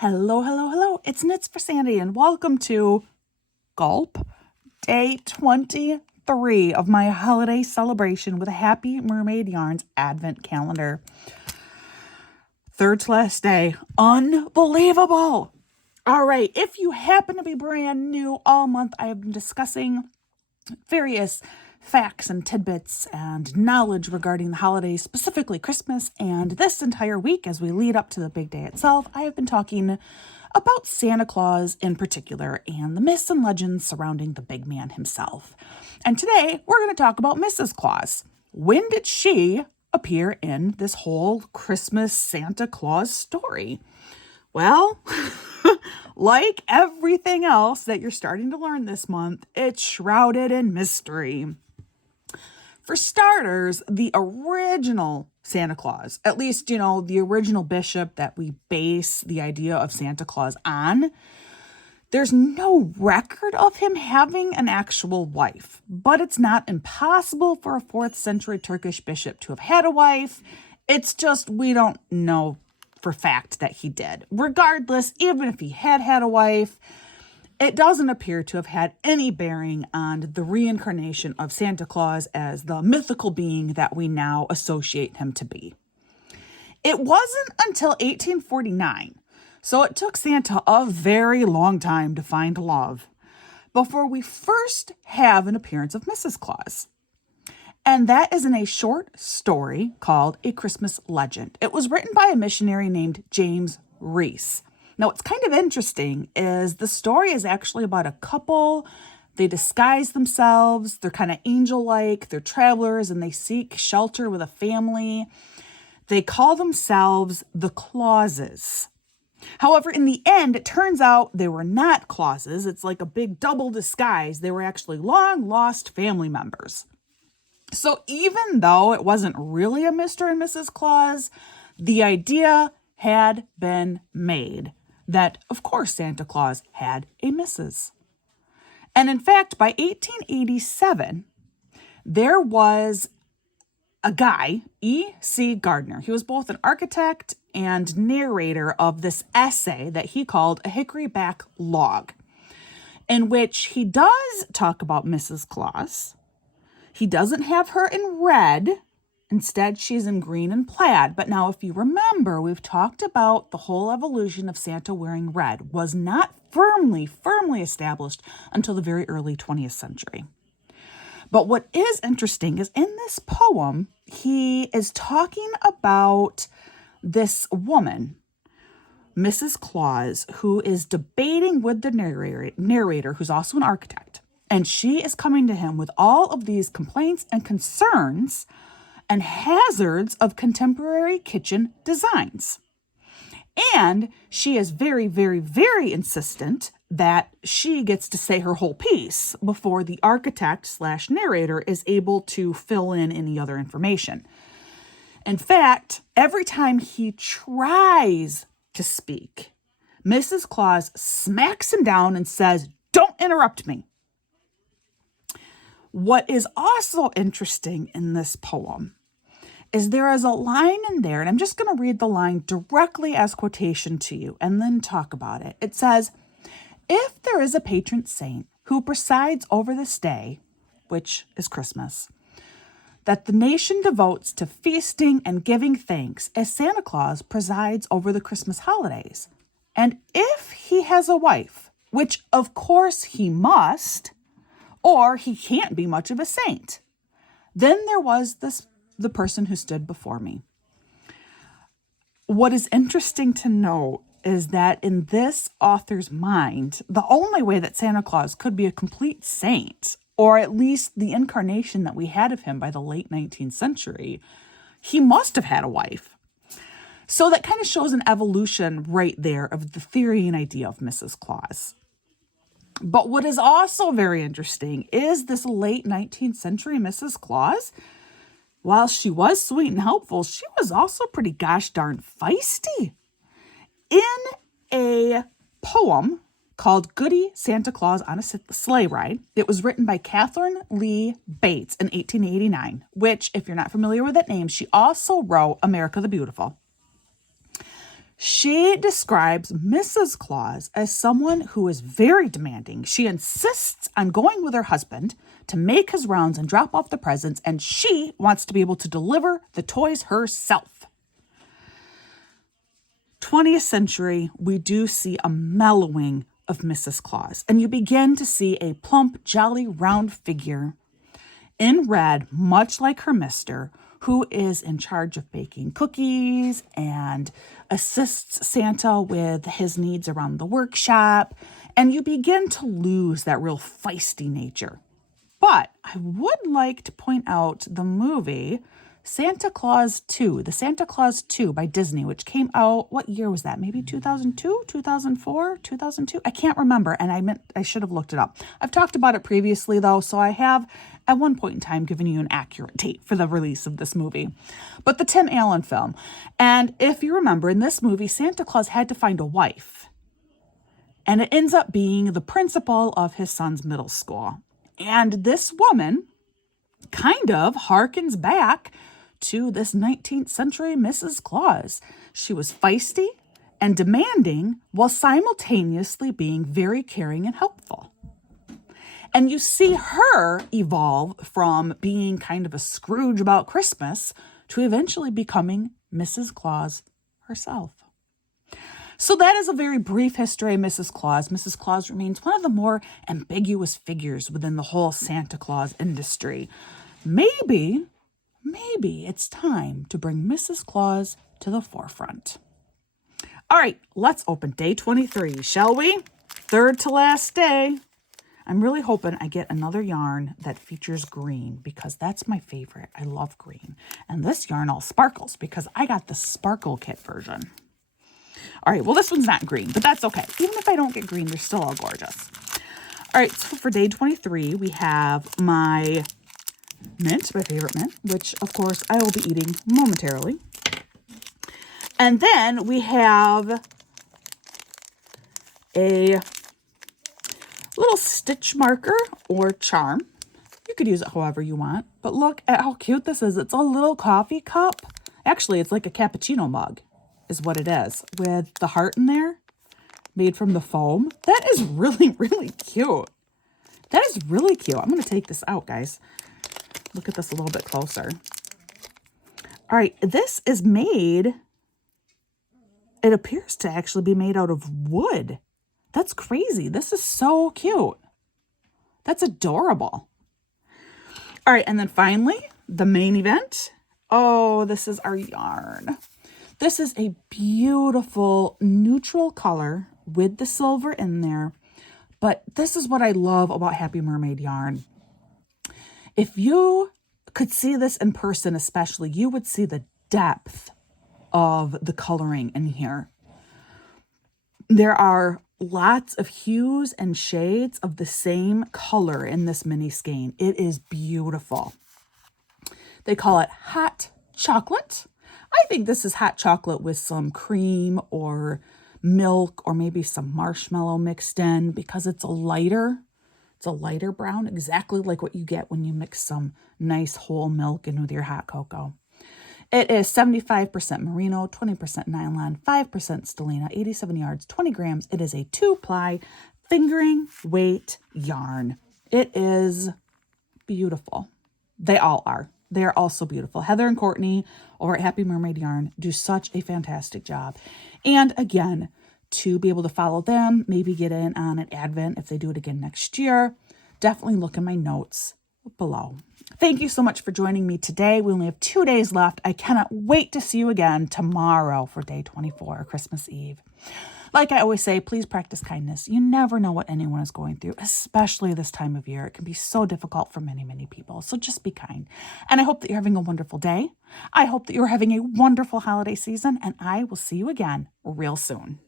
Hello, hello, hello. It's Knits for Sandy, and welcome to Gulp, day 23 of my holiday celebration with a Happy Mermaid Yarns Advent calendar. Third to last day. Unbelievable! All right, if you happen to be brand new, all month I have been discussing various facts and tidbits and knowledge regarding the holidays, specifically Christmas, and this entire week as we lead up to the big day itself, I have been talking about Santa Claus in particular and the myths and legends surrounding the big man himself. And today we're going to talk about Mrs. Claus. When did she appear in this whole Christmas Santa Claus story? Well, like everything else that you're starting to learn this month, it's shrouded in mystery. For starters, the original Santa Claus, at least, the original bishop that we base the idea of Santa Claus on, there's no record of him having an actual wife, but it's not impossible for a 4th century Turkish bishop to have had a wife. It's just we don't know for fact that he did. Regardless, even if he had had a wife, it doesn't appear to have had any bearing on the reincarnation of Santa Claus as the mythical being that we now associate him to be. It wasn't until 1849, so it took Santa a very long time to find love, before we first have an appearance of Mrs. Claus. And that is in a short story called A Christmas Legend. It was written by a missionary named James Reese. Now, what's kind of interesting is the story is actually about a couple. They disguise themselves. They're kind of angel-like. They're travelers, and they seek shelter with a family. They call themselves the Clauses. However, in the end, it turns out they were not Clauses. It's like a big double disguise. They were actually long-lost family members. So even though it wasn't really a Mr. and Mrs. Claus, the idea had been made that, of course, Santa Claus had a Mrs. And in fact, by 1887, there was a guy, E.C. Gardner. He was both an architect and narrator of this essay that he called A Hickory-Back Log, in which he does talk about Mrs. Claus. He doesn't have her in red. Instead, she's in green and plaid. But now, if you remember, we've talked about the whole evolution of Santa wearing red was not firmly established until the very early 20th century. But what is interesting is in this poem, he is talking about this woman, Mrs. Claus, who is debating with the narrator, who's also an architect. And she is coming to him with all of these complaints and concerns and hazards of contemporary kitchen designs. And she is very, very, very insistent that she gets to say her whole piece before the architect/narrator is able to fill in any other information. In fact, every time he tries to speak, Mrs. Claus smacks him down and says, "Don't interrupt me." What is also interesting in this poem is there is a line in there, and I'm just going to read the line directly as quotation to you and then talk about it. It says, "If there is a patron saint who presides over this day," which is Christmas, "that the nation devotes to feasting and giving thanks as Santa Claus presides over the Christmas holidays. And if he has a wife, which of course he must, or he can't be much of a saint, then there was the person who stood before me." What is interesting to note is that in this author's mind, the only way that Santa Claus could be a complete saint, or at least the incarnation that we had of him by the late 19th century, he must have had a wife. So that kind of shows an evolution right there of the theory and idea of Mrs. Claus. But what is also very interesting is this late 19th century Mrs. Claus, while she was sweet and helpful, she was also pretty gosh darn feisty. In a poem called Goody Santa Claus on a Sleigh Ride, it was written by Catherine Lee Bates in 1889, which, if you're not familiar with that name, she also wrote America the Beautiful. She describes Mrs. Claus as someone who is very demanding. She insists on going with her husband to make his rounds and drop off the presents, and she wants to be able to deliver the toys herself. 20th century, we do see a mellowing of Mrs. Claus, and you begin to see a plump, jolly, round figure in red, much like her mister, who is in charge of baking cookies and assists Santa with his needs around the workshop. And you begin to lose that real feisty nature. But I would like to point out the movie Santa Claus 2, the Santa Claus 2 by Disney, which came out, what year was that? Maybe 2002, 2004, 2002? I can't remember, and I should have looked it up. I've talked about it previously, though, so I have, at one point in time, given you an accurate date for the release of this movie. But the Tim Allen film. And if you remember, in this movie, Santa Claus had to find a wife. And it ends up being the principal of his son's middle school. And this woman kind of harkens back to this 19th century Mrs. Claus. She was feisty and demanding while simultaneously being very caring and helpful. And you see her evolve from being kind of a Scrooge about Christmas to eventually becoming Mrs. Claus herself. So that is a very brief history of Mrs. Claus. Mrs. Claus remains one of the more ambiguous figures within the whole Santa Claus industry. Maybe it's time to bring Mrs. Claus to the forefront. All right, let's open day 23, shall we? Third to last day. I'm really hoping I get another yarn that features green because that's my favorite. I love green. And this yarn all sparkles because I got the sparkle kit version. All right, well, this one's not green, but that's okay. Even if I don't get green, they're still all gorgeous. All right, so for day 23, we have my mint, my favorite mint, which, of course, I will be eating momentarily. And then we have a little stitch marker or charm. You could use it however you want, but look at how cute this is. It's a little coffee cup. Actually, it's like a cappuccino mug is what it is, with the heart in there, made from the foam. That is really, really cute. That is really cute. I'm going to take this out, guys. Look at this a little bit closer. All right, this is made, it appears to actually be made out of wood. That's crazy. This is so cute. That's adorable. All right, and then finally, the main event. Oh, this is our yarn. This is a beautiful neutral color with the silver in there. But this is what I love about Happy Mermaid Yarn. If you could see this in person especially, you would see the depth of the coloring in here. There are lots of hues and shades of the same color in this mini skein. It is beautiful. They call it hot chocolate. I think this is hot chocolate with some cream or milk or maybe some marshmallow mixed in because it's a lighter brown, exactly like what you get when you mix some nice whole milk in with your hot cocoa. It is 75% merino, 20% nylon, 5% stellina, 87 yards, 20 grams. It is a 2-ply fingering weight yarn. It is beautiful. They all are. They are also beautiful. Heather and Courtney over at Happy Mermaid Yarn do such a fantastic job. And again, to be able to follow them, maybe get in on an Advent if they do it again next year, definitely look in my notes below. Thank you so much for joining me today. We only have 2 days left. I cannot wait to see you again tomorrow for day 24, Christmas Eve. Like I always say, please practice kindness. You never know what anyone is going through, especially this time of year. It can be so difficult for many, many people. So just be kind. And I hope that you're having a wonderful day. I hope that you're having a wonderful holiday season, and I will see you again real soon.